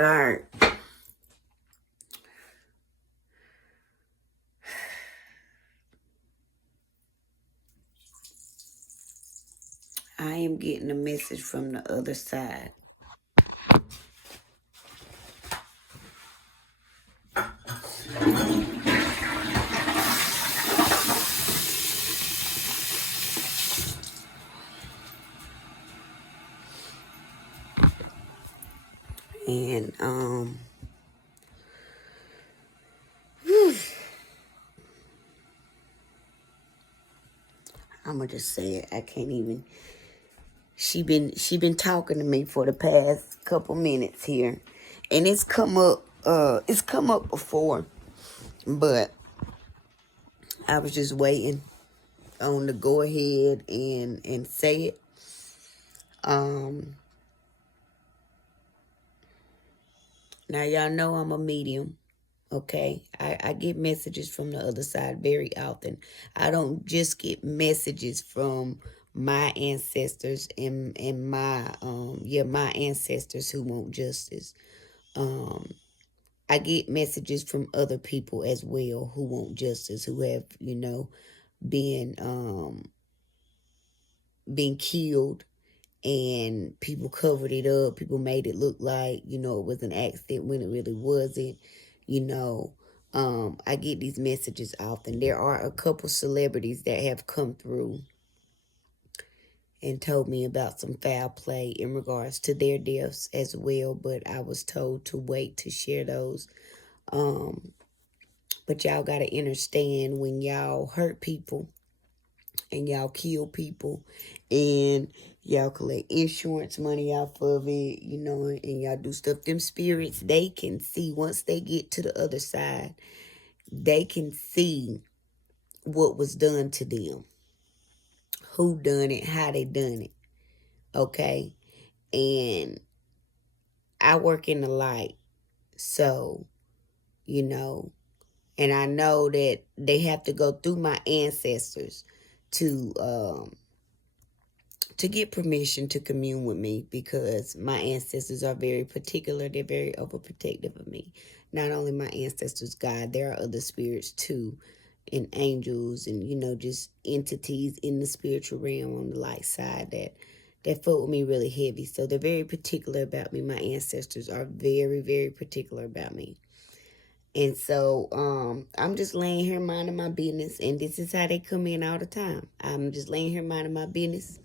All right. I am getting a message from the other side. And I'ma just say it. I can't even. She been talking to me for the past couple minutes here, and it's come up. It's come up before, but I was just waiting on to go ahead and say it. Now y'all know I'm a medium. Okay, I get messages from the other side very often. I don't just get messages from my ancestors and my ancestors who want justice. I get messages from other people as well who want justice, who have, been been killed, and people covered it up. People made it look like, it was an accident when it really wasn't. I get these messages often. There are a couple celebrities that have come through and told me about some foul play in regards to their deaths as well, but I was told to wait to share those. But y'all got to understand, when y'all hurt people and y'all kill people and y'all collect insurance money off of it, and y'all do stuff, them spirits, they can see, once they get to the other side, they can see what was done to them, who done it, how they done it. Okay? And I work in the light. So, and I know that they have to go through my ancestors to get permission to commune with me, because my ancestors are very particular. They're very overprotective of me. Not only my ancestors, God, there are other spirits too, and angels, and just entities in the spiritual realm on the light side that fuck with me really heavy. So they're very particular about me. My ancestors are very, very particular about me. And so I'm just laying here minding my business, and this is how they come in all the time. I'm just laying here minding my business,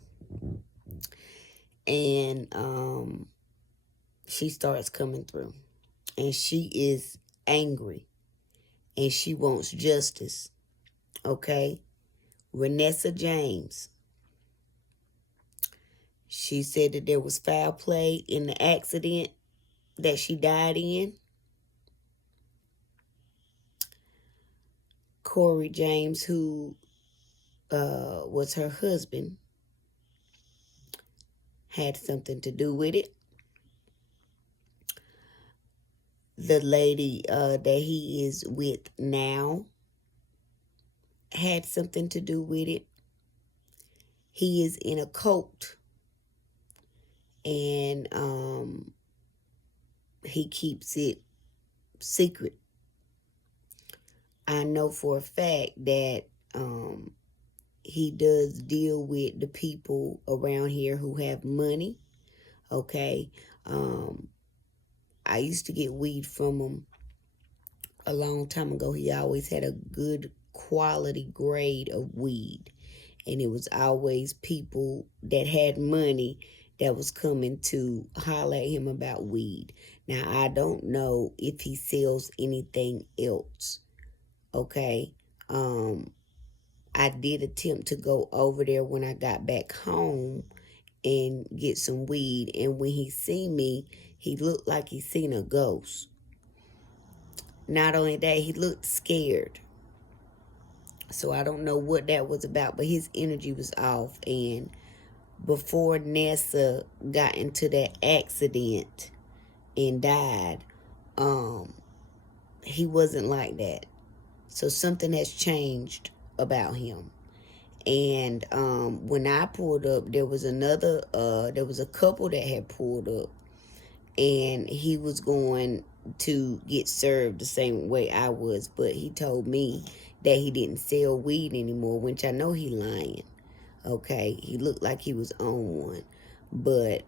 and she starts coming through, and she is angry, and she wants justice. Okay? Renessa James. She said that there was foul play in the accident that she died in. Corey James, who was her husband, had something to do with it. The lady that he is with now had something to do with it. He is in a cult, and he keeps it secret. I know for a fact that he does deal with the people around here who have money. Okay. I used to get weed from him a long time ago. He always had a good quality grade of weed, and it was always people that had money that was coming to holler at him about weed. Now, I don't know if he sells anything else. Okay. I did attempt to go over there when I got back home and get some weed, and when he seen me, he looked like he seen a ghost. Not only that, he looked scared. So I don't know what that was about, but his energy was off. And before Nessa got into that accident and died, he wasn't like that. So something has changed about him. And when I pulled up, there was a couple that had pulled up, and he was going to get served the same way I was, but he told me that he didn't sell weed anymore, which I know he lying. Okay, he looked like he was on one. But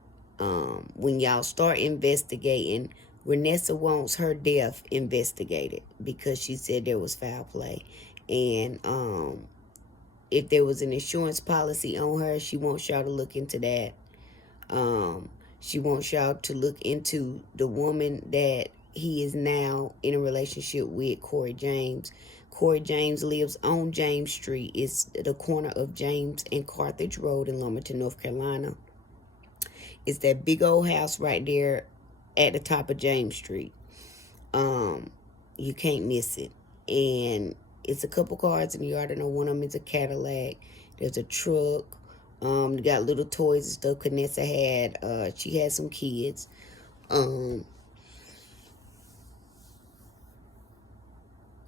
when y'all start investigating, Renessa wants her death investigated because she said there was foul play. And if there was an insurance policy on her, she wants y'all to look into that. She wants y'all to look into the woman that he is now in a relationship with, Corey James. Corey James lives on James Street. It's the corner of James and Carthage Road in Lumberton, North Carolina. It's that big old house right there at the top of James Street. You can't miss it. And it's a couple cars in the yard. I know one of them is a Cadillac. There's a truck. They got little toys and stuff. Renessa had, she had some kids.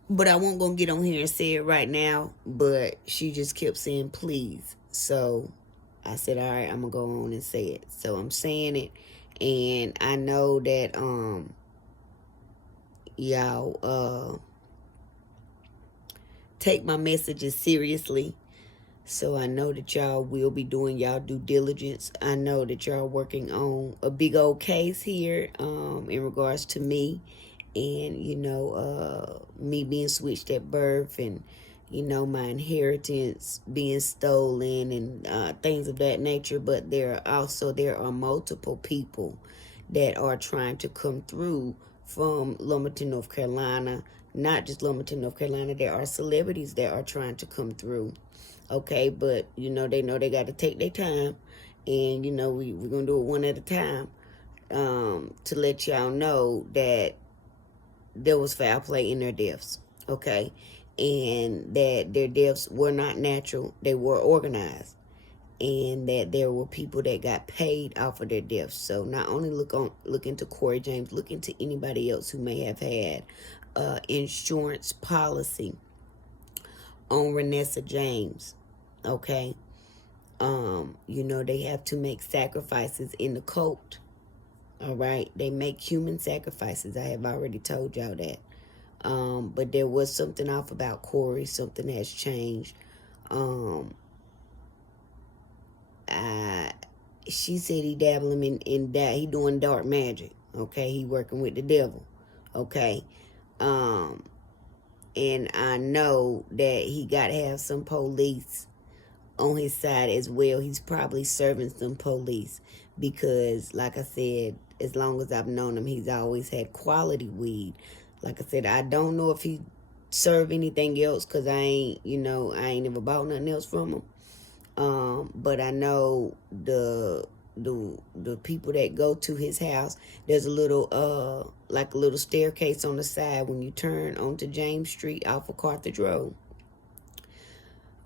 But I won't gonna get on here and say it right now. But she just kept saying please. So I said, all right, I'm gonna go on and say it. So I'm saying it, and I know that y'all take my messages seriously. So I know that y'all will be doing y'all due diligence. I know that y'all working on a big old case here in regards to me, and me being switched at birth, and my inheritance being stolen, and things of that nature. But there are multiple people that are trying to come through from Lumberton, North Carolina. Not just Lumberton, North Carolina. There are celebrities that are trying to come through. Okay, but they know they got to take their time, and we're gonna do it one at a time, to let y'all know that there was foul play in their deaths. Okay, and that their deaths were not natural; they were organized, and that there were people that got paid off of their deaths. So not only look into Corey James, look into anybody else who may have had insurance policy on Renessa James. Okay, they have to make sacrifices in the cult. All right, they make human sacrifices. I have already told y'all that. But there was something off about Corey. Something has changed. She said he dabbling in that. He doing dark magic. Okay, he working with the devil. Okay, and I know that he got to have some police on his side as well. He's probably serving some police because, like I said, as long as I've known him, he's always had quality weed. Like I said, I don't know if he serve anything else because I ain't never bought nothing else from him. But I know the people that go to his house, there's a little like a little staircase on the side when you turn onto James Street off of Carthage Road.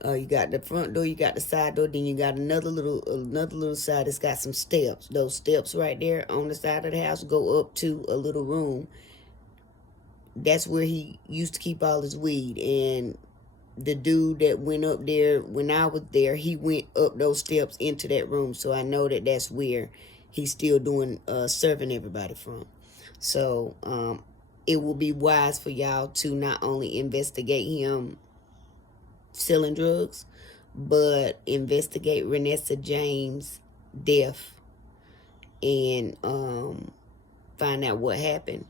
You got the front door, you got the side door, then you got another little side that's got some steps. Those steps right there on the side of the house go up to a little room. That's where he used to keep all his weed. And the dude that went up there when I was there, he went up those steps into that room. So I know that that's where he's still doing serving everybody from. So it will be wise for y'all to not only investigate him selling drugs, but investigate Renessa James' death and find out what happened,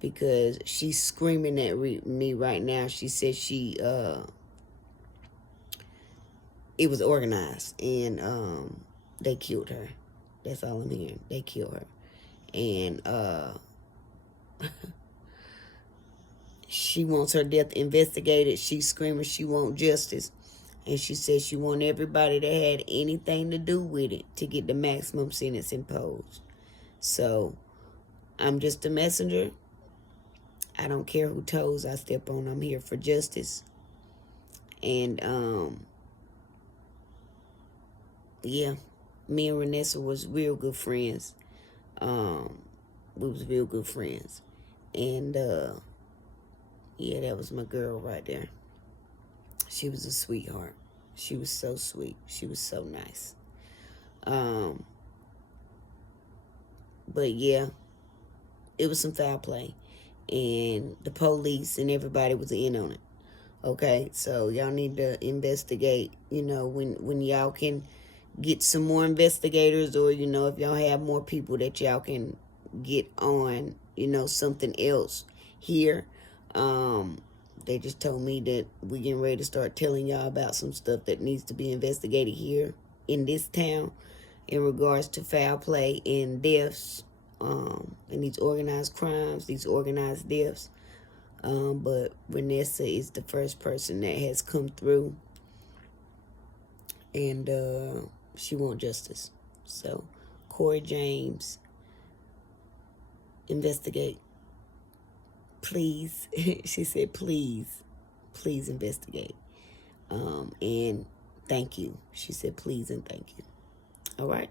because she's screaming at me right now. She said it was organized, and they killed her. That's all I'm hearing. They killed her, and she wants her death investigated. She's screaming she wants justice. And she says she wants everybody that had anything to do with it to get the maximum sentence imposed. So, I'm just a messenger. I don't care who toes I step on. I'm here for justice. And, yeah, me and Renessa was real good friends. We was real good friends. And, yeah, that was my girl right there. She was a sweetheart. She was so sweet. She was so nice. But yeah, it was some foul play, and the police and everybody was in on it. Okay, so y'all need to investigate. When y'all can get some more investigators, or if y'all have more people that y'all can get on, something else here. They just told me that we getting ready to start telling y'all about some stuff that needs to be investigated here in this town in regards to foul play and deaths, and these organized crimes, these organized deaths. But Renessa is the first person that has come through, and she wants justice. So, Corey James, investigate. Please. She said, please investigate. And thank you. She said, please and thank you. All right.